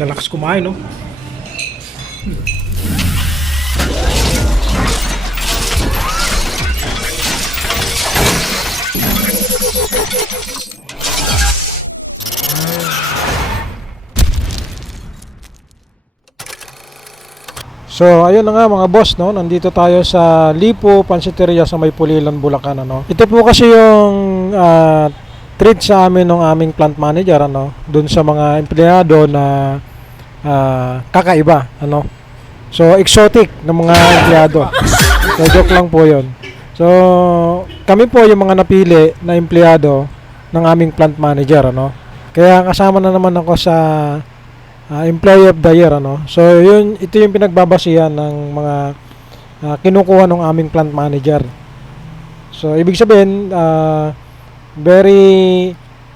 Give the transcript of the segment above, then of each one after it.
Nalakas kumain, no? So ayun na nga mga boss, no, nandito tayo sa Lipo Pansiteria sa May Pulilan, Bulacan, ano. Ito po kasi yung treat sa amin ng aming plant manager, ano, dun sa mga empleyado na kakaiba, ano. So exotic ng mga empleyado. So joke lang po 'yon. So kami po yung mga napili na empleyado ng aming plant manager, ano. Kaya kasama na naman ako sa Employee of the Year, ano. So ito yung pinagbabasihan ng mga kinukuha ng aming plant manager. So ibig sabihin very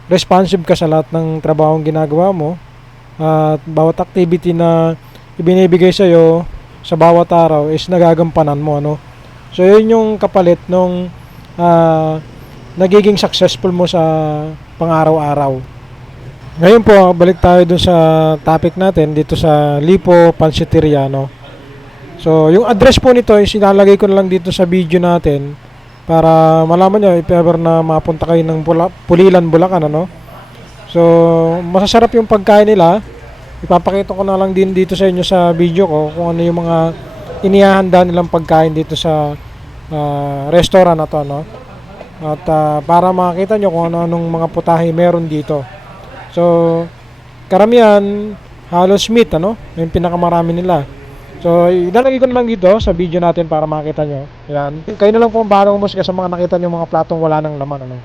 responsive ka sa lahat ng trabahong ginagawa mo, at bawat activity na ibinibigay sa iyo sa bawat araw is nagagampanan mo, ano. So yun yung kapalit nung nagiging successful mo sa pang-araw-araw. Ngayon po, balik tayo dun sa topic natin dito sa Lipo Pansiteria, no. So, yung address po nito is ilalagay ko na lang dito sa video natin para malaman nyo if ever na mapunta kayo ng Pulilan, Bulacan, ano. So, masasarap yung pagkain nila. Ipapakita ko na lang din dito sa inyo sa video ko kung ano yung mga inihahanda nilang pagkain dito sa restaurant na to, no. At para makita nyo kung ano-anong mga putahe meron dito. So, karamihan halos meat, ano, yung pinakamarami nila. So, ilalagay ko na lang dito sa video natin para makita nyo. Yan. Kayo na lang po ang bahala umusga sa mga nakita nyo mga platong wala ng laman, ano.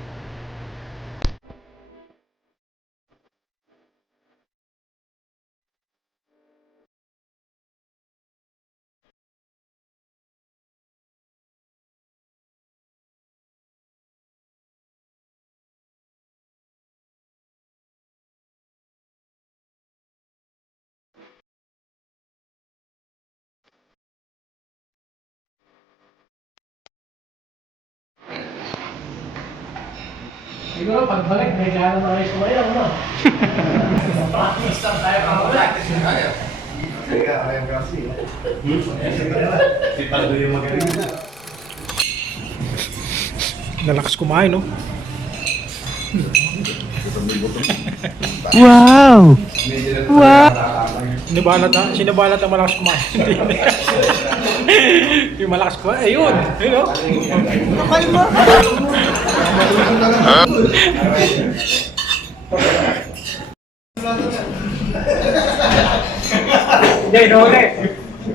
Siguro pagbalik, may gano'n na rin sumayaw, no? Practice lang tayo practice na tayo. Kaya, kaya kasi. Si Paldo yung magaling na. Nalakas kumain, no? Wow! Wow! Sinabalat ang malakas kumain. Yung malakas kumain, ayun! Ayun, no? Kapal mo! Hindi, nahuli.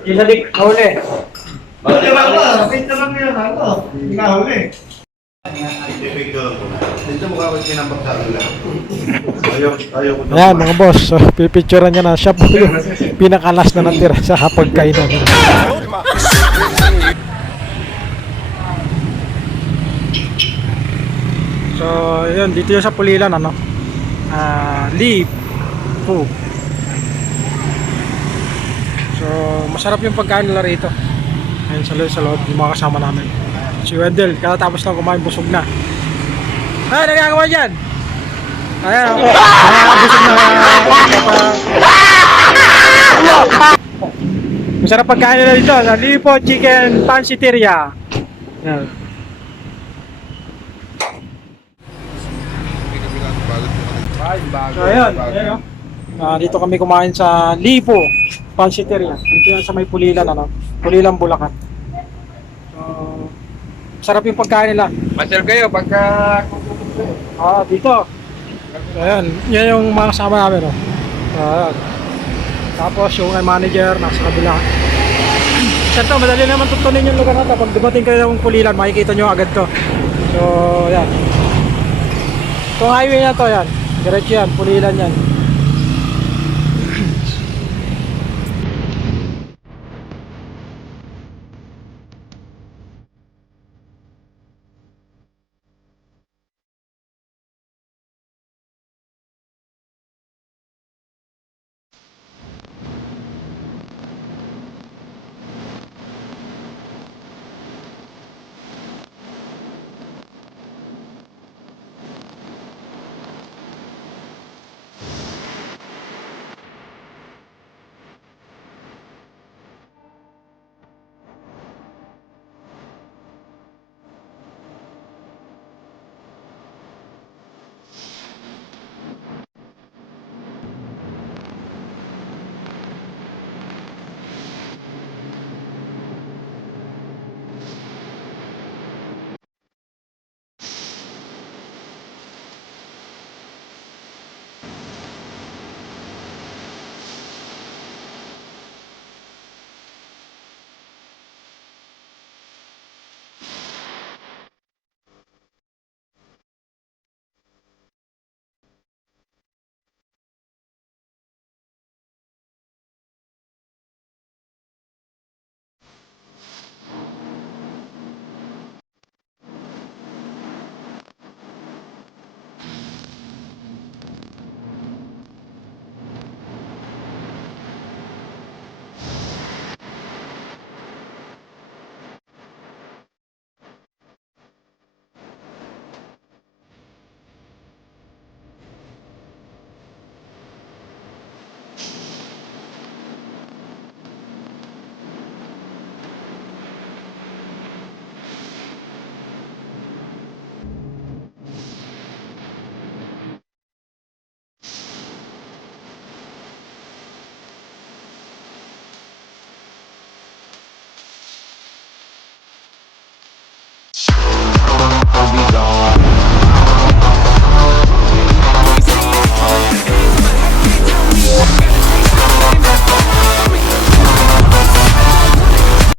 Yung sadik, nahuli. Bakit naman ko? Kapit naman ko yung ako. Hindi ka huli. Dito mukha ko sinambak sa ulo. Ayaw ko. Ayan mga boss, so, pipicturean niya na siya po yung pinakalas na natira sa hapagkainan. So yun, dito yung sa Pulilan, ano, Lipo. So masarap yung pagkain nila rito. Ayun sa loob yung mga kasama namin. Si Wendell, katapos lang kumain, busog na. Ay, nagagawa dyan! Ayan, busog na. Masarap pagkain nila dito sa Lipo Chicken Pansiteria. Ayan. So ayun, dito kami kumain sa Lipo Pansiteria. Dito yan sa May Pulilan, ano, Pulilan, Bulacan. So sarap yung pagkain nila. Masyal kayo pagka... Dito. So ayan, yan yung mga kasama namin, no. Ayan. Tapos yung manager nasa kabila. Siyempre, madali naman tutunin yung lugar na to. Pag dumating kayo ng Pulilan, makikita nyo agad to. So ayan. Itong highway na to, yan. Diretso yan, Pulilan yan.